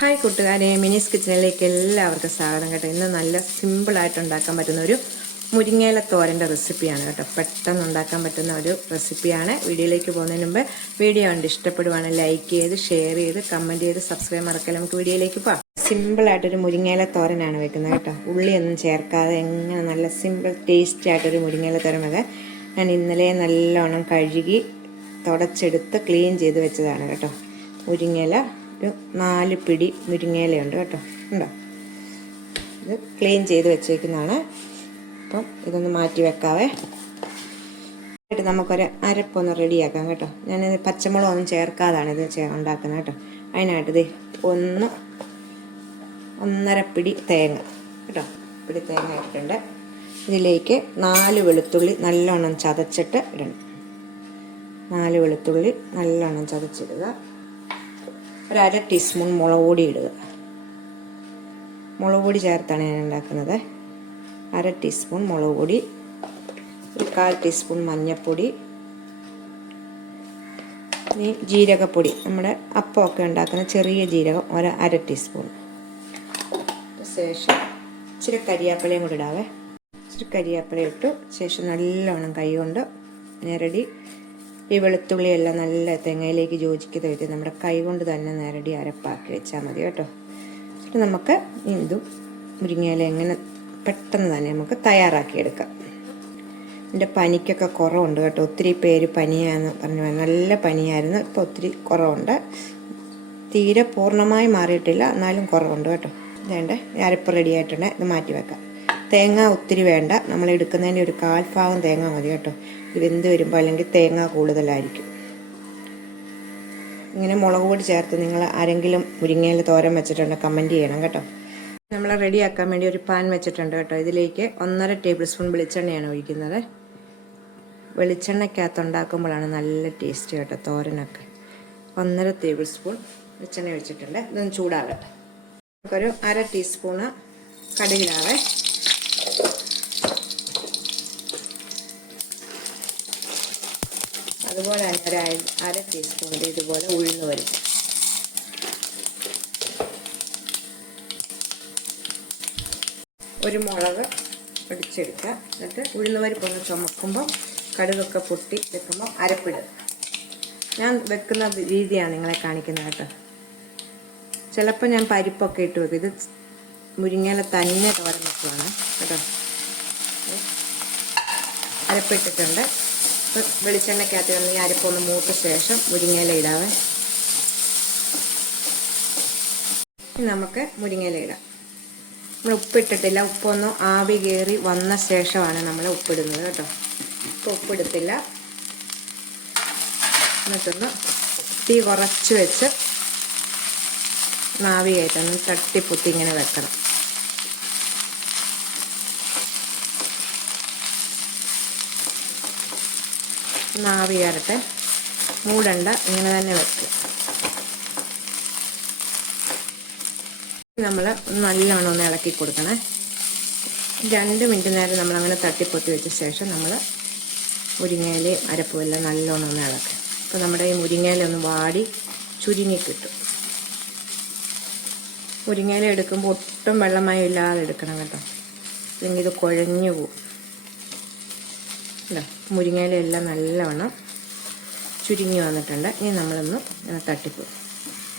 Hi കൂട്ടുകാരെ മിനിസ് കിച്ചണിലേക്ക് എല്ലാവർക്കും സ്വാഗതം കേട്ടോ. ഇന്ന് നല്ല സിമ്പിളായിട്ട് ഉണ്ടാക്കാൻ പറ്റുന്ന ഒരു മുരിങ്ങയില തോരന്റെ റെസിപ്പിയാണ് കേട്ടോ. പെട്ടെന്ന് ഉണ്ടാക്കാൻ പറ്റുന്ന ഒരു റെസിപ്പിയാണ് വീഡിയോയിലേക്ക് പോകുന്നതിന് മുമ്പ് വീഡിയോ കണ്ട് ഇഷ്ടപ്പെടുവാണ് ലൈക്ക് ചെയ്ത് ഷെയർ ചെയ്ത് കമന്റ് ചെയ്ത് സബ്സ്ക്രൈബ് മറക്കല്ല നമുക്ക് വീഡിയോയിലേക്ക് പോകാം സിമ്പിളായിട്ടൊരു മുരിങ്ങയില തോരനാണ് വെക്കുന്നത് കേട്ടോ. ഉള്ളിയൊന്നും ചേർക്കാതെ എങ്ങനെ നല്ല സിമ്പിൾ ടേസ്റ്റി ആയിട്ടൊരു മുരിങ്ങയില തോരൻ വെക്കാൻ. ഞാൻ ഇന്നലെ നല്ലോണം കഴുകി തുടച്ചെടുത്ത് ക്ലീൻ ചെയ്ത് വെച്ചതാണ് കേട്ടോ. മുരിങ്ങയില ഒരു നാല് പിടി മുരിങ്ങയിലയുണ്ട് കേട്ടോ. ഉണ്ടോ? ഇത് ക്ലീൻ ചെയ്ത് വെച്ചേക്കുന്നതാണ്. അപ്പം ഇതൊന്ന് മാറ്റി വെക്കാവേ. എന്നിട്ട് നമുക്കൊരു അരപ്പൊന്ന് റെഡിയാക്കാം കേട്ടോ. ഞാൻ പച്ചമുളകൊന്നും ചേർക്കാതാണ് ഇത് ചേ ഉണ്ടാക്കുന്നത് കേട്ടോ. അതിനായിട്ട് ഇത് ഒന്ന് ഒന്നര പിടി തേങ്ങ കേട്ടോ. പിടി തേങ്ങ ഇട്ടിട്ടുണ്ട്. ഇതിലേക്ക് നാല് വെളുത്തുള്ളി നല്ലോണം ചതച്ചിട്ട് ഇടണം. നാല് വെളുത്തുള്ളി നല്ലോണം ചതച്ചിടുക. ഒരു അര ടീസ്പൂൺ മുളക് പൊടി ഇടുക. മുളക് പൊടി ചേർത്താണ് ഞാൻ ഉണ്ടാക്കുന്നത്. അര ടീസ്പൂൺ മുളക് പൊടി ഒരു കാൽ ടീസ്പൂൺ മഞ്ഞൾപ്പൊടി ഇനി ജീരകപ്പൊടി. നമ്മുടെ അപ്പമൊക്കെ ഉണ്ടാക്കുന്ന ചെറിയ ജീരകം ഒരു അര ടീസ്പൂൺ. ശേഷം ഇച്ചിരി കരിയാപ്പിലയും കൂടി ഇടാവേ. ഇച്ചിരി കരിയാപ്പില ഇട്ടു. ശേഷം നല്ലവണ്ണം കൈ കൊണ്ട് ഞെരടി ഈ വെളുത്തുള്ളിയെല്ലാം നല്ല തേങ്ങയിലേക്ക് യോജിക്കുന്ന വിധത്തിൽ നമ്മുടെ കൈ കൊണ്ട് തന്നെ നേരടി അരപ്പാക്കി വെച്ചാൽ മതി കേട്ടോ. എന്നിട്ട് നമുക്ക് ഇതും മുരിങ്ങയില എങ്ങനെ പെട്ടെന്ന് തന്നെ നമുക്ക് തയ്യാറാക്കിയെടുക്കാം. എന്റെ പനിക്കൊക്കെ കുറവുണ്ട് കേട്ടോ. ഒത്തിരി പേര് പനിയാന്ന് പറഞ്ഞു നല്ല പനിയായിരുന്നു. ഇപ്പോൾ ഒത്തിരി കുറവുണ്ട്. തീരെ പൂർണമായി മാറിയിട്ടില്ല. എന്നാലും കുറവുണ്ട് കേട്ടോ. വേണ്ട അരപ്പ് റെഡി ആയിട്ടുണ്ട്. ഇത് മാറ്റി വെക്കാം. തേങ്ങ ഒത്തിരി വേണ്ട. നമ്മൾ എടുക്കുന്നതിന്റെ ഒരു കാൽഭാഗം തേങ്ങ മതി കേട്ടോ. വെന്ത് വരുമ്പോൾ അല്ലെങ്കിൽ തേങ്ങ കൂടുതലായിരിക്കും. ഇങ്ങനെ മുളക് പൊടി ചേർത്ത് നിങ്ങൾ ആരെങ്കിലും മുരിങ്ങയിൽ തോരൻ വെച്ചിട്ടുണ്ട് കമന്റ് ചെയ്യണം കേട്ടോ. നമ്മൾ റെഡിയാക്കാൻ വേണ്ടി ഒരു പാൻ വെച്ചിട്ടുണ്ട് കേട്ടോ. ഇതിലേക്ക് ഒന്നര ടേബിൾ സ്പൂൺ വെളിച്ചെണ്ണയാണ് ഒഴിക്കുന്നത്. വെളിച്ചെണ്ണയ്ക്കകത്ത് ഉണ്ടാക്കുമ്പോഴാണ് നല്ല ടേസ്റ്റ് കേട്ടോ തോരനൊക്കെ. ഒന്നര ടേബിൾ സ്പൂൺ വെളിച്ചെണ്ണ വെച്ചിട്ടുണ്ട് ഇതൊന്ന് ചൂടാകട്ടെ നമുക്കൊരു അര ടീസ്പൂണ് കടുകിലാവേ അതുപോലെ തന്നെ ഒരു അര ടീസ്പൂൺ ഇതുപോലെ ഉഴുന്ന് വരും. ഒരു മുളക് പിടിച്ചെടുക്കുക. എന്നിട്ട് ഉഴുന്ന് പരിപ്പൊന്ന് ചുമക്കുമ്പോൾ കടുകൊക്കെ പൊട്ടി വെക്കുമ്പോൾ അരപ്പിടുക. ഞാൻ വെക്കുന്ന രീതിയാണ് നിങ്ങളെ കാണിക്കുന്നത് കേട്ടോ. ചിലപ്പോൾ ഞാൻ പരിപ്പൊക്കെ ഇട്ട് വെക്കും. ഇത് മുരിങ്ങയില തന്നെ തോരൻ വെക്കുവാണ് കേട്ടോ. അരപ്പിട്ടിട്ടുണ്ട് വെളിച്ചെണ്ണയ്ക്കകത്ത് വന്ന് ഈ അരപ്പൊന്ന് മൂത്ത ശേഷം മുരിങ്ങയില ഇടാവേ. നമുക്ക് മുരിങ്ങയില ഇടാം. നമ്മൾ ഉപ്പിട്ടിട്ടില്ല ഉപ്പൊന്ന് ആവി കയറി വന്ന ശേഷമാണ് നമ്മൾ ഉപ്പിടുന്നത് കേട്ടോ. ഇപ്പോൾ ഉപ്പിടത്തില്ല. എന്നിട്ടൊന്ന് തീ കുറച്ച് വെച്ച് നാവി കയറ്റൊന്ന് തട്ടിപ്പൊത്തി ഇങ്ങനെ വെക്കണം. നാവി കയറട്ടെ മൂടണ്ട ഇങ്ങനെ തന്നെ വെക്കുക നമ്മൾ നല്ലോണം ഒന്ന് ഇളക്കി കൊടുക്കണേ. രണ്ട് മിനിറ്റ് നേരം നമ്മൾ അങ്ങനെ തട്ടിപ്പൊത്തി വെച്ച ശേഷം നമ്മൾ മുരിങ്ങയിലയും അരപ്പും എല്ലാം നല്ലോണം ഒന്ന് ഇളക്കുക അപ്പോൾ നമ്മുടെ ഈ മുരിങ്ങയില ഒന്ന് വാടി ചുരുങ്ങി കിട്ടും. മുരിങ്ങയില എടുക്കുമ്പോൾ ഒട്ടും വെള്ളമയം ഇല്ലാതെ എടുക്കണം കേട്ടോ. അല്ലെങ്കിൽ ഇത് കുഴഞ്ഞു പോകും അല്ല മുരിങ്ങയില എല്ലാം നല്ലവണ്ണം ചുരുങ്ങി വന്നിട്ടുണ്ട്. ഇനി നമ്മളൊന്ന് തട്ടിപ്പോ.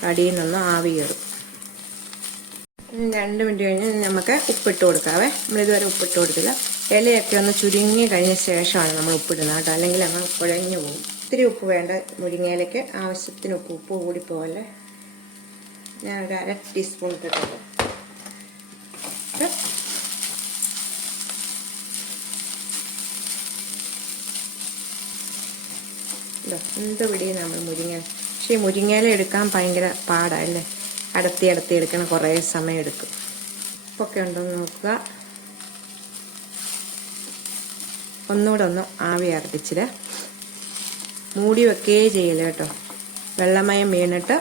കടിയിൽ നിന്ന് ആവി കയറും. രണ്ട് മിനിറ്റ് കഴിഞ്ഞ് നമുക്ക് ഉപ്പിട്ട് കൊടുക്കാവേ. നമ്മളിതുവരെ ഉപ്പിട്ട് കൊടുത്തില്ല. ഇലയൊക്കെ ഒന്ന് ചുരുങ്ങി കഴിഞ്ഞ ശേഷമാണ് നമ്മൾ ഉപ്പിടുന്നത് കേട്ടോ. അല്ലെങ്കിൽ അങ്ങ് കുഴഞ്ഞു പോകും. ഒത്തിരി ഉപ്പ് വേണ്ട മുരിങ്ങയിലേക്ക് ആവശ്യത്തിന് ഉപ്പ്. ഉപ്പ് കൂടി പോകല്ലേ ഞാൻ ഒരു അര ടീസ്പൂൺ ഇട്ടിട്ടുണ്ട്. എന്ത് പിടിയും നമ്മൾ മുരിങ്ങ പക്ഷേ മുരിങ്ങയില എടുക്കാൻ ഭയങ്കര പാടല്ലേ? അടത്തി അടത്തി എടുക്കണ കുറേ സമയം എടുക്കും. ഉപ്പൊക്കെ ഉണ്ടോന്ന് നോക്കുക. ഒന്നുകൂടെ ഒന്ന് ആവി അർപ്പിച്ചിട്ട് മൂടി വെക്കേ ചെയ്യൽ കേട്ടോ. വെള്ളമയം വീണിട്ട്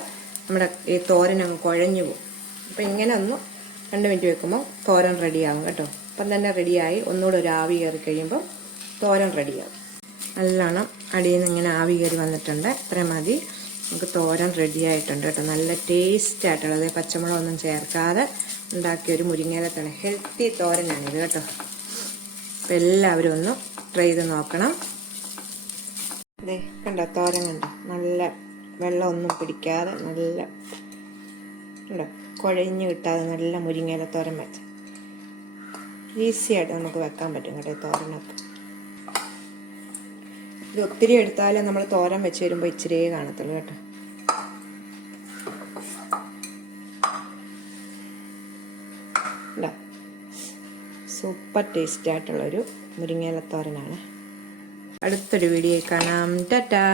നമ്മുടെ ഈ തോരൻ അങ്ങ് കുഴഞ്ഞു പോകും. അപ്പം ഇങ്ങനെ ഒന്ന് രണ്ട് മിനിറ്റ് വെക്കുമ്പോൾ തോരൻ റെഡിയാകും കേട്ടോ. അപ്പം തന്നെ റെഡിയായി ഒന്നുകൂടെ ഒരു ആവി കയറി കഴിയുമ്പോൾ തോരൻ റെഡിയാകും നല്ലോണം അടിയിൽ നിന്ന് ഇങ്ങനെ ആവി കയറി വന്നിട്ടുണ്ട്. ഇത്രയും മതി. നമുക്ക് തോരൻ റെഡി ആയിട്ടുണ്ട് കേട്ടോ. നല്ല ടേസ്റ്റ് ആയിട്ടുള്ളത്. പച്ചമുളകൊന്നും ചേർക്കാതെ ഉണ്ടാക്കിയ ഒരു മുരിങ്ങയില തോരൻ ഹെൽത്തി തോരനാണിത് കേട്ടോ. അപ്പം എല്ലാവരും ഒന്ന് ട്രൈ ചെയ്ത് നോക്കണം. അതെ കണ്ടോ? തോരൻ കണ്ടോ? നല്ല വെള്ളമൊന്നും പിടിക്കാതെ നല്ല കണ്ടോ? കുഴഞ്ഞു കിട്ടാതെ നല്ല മുരിങ്ങയില തോരൻ ഈസിയായിട്ട് നമുക്ക് വെക്കാൻ പറ്റും കേട്ടോ തോരനൊക്കെ. ഇത് ഒത്തിരി എടുത്താലും നമ്മൾ തോരൻ വെച്ച് വരുമ്പോൾ ഇച്ചിരിയേ കാണത്തുള്ളൂ കേട്ടോ. സൂപ്പർ ടേസ്റ്റി ആയിട്ടുള്ളൊരു മുരിങ്ങയില തോരനാണ്. അടുത്തൊരു വീഡിയോ കാണാം. ടാറ്റാ.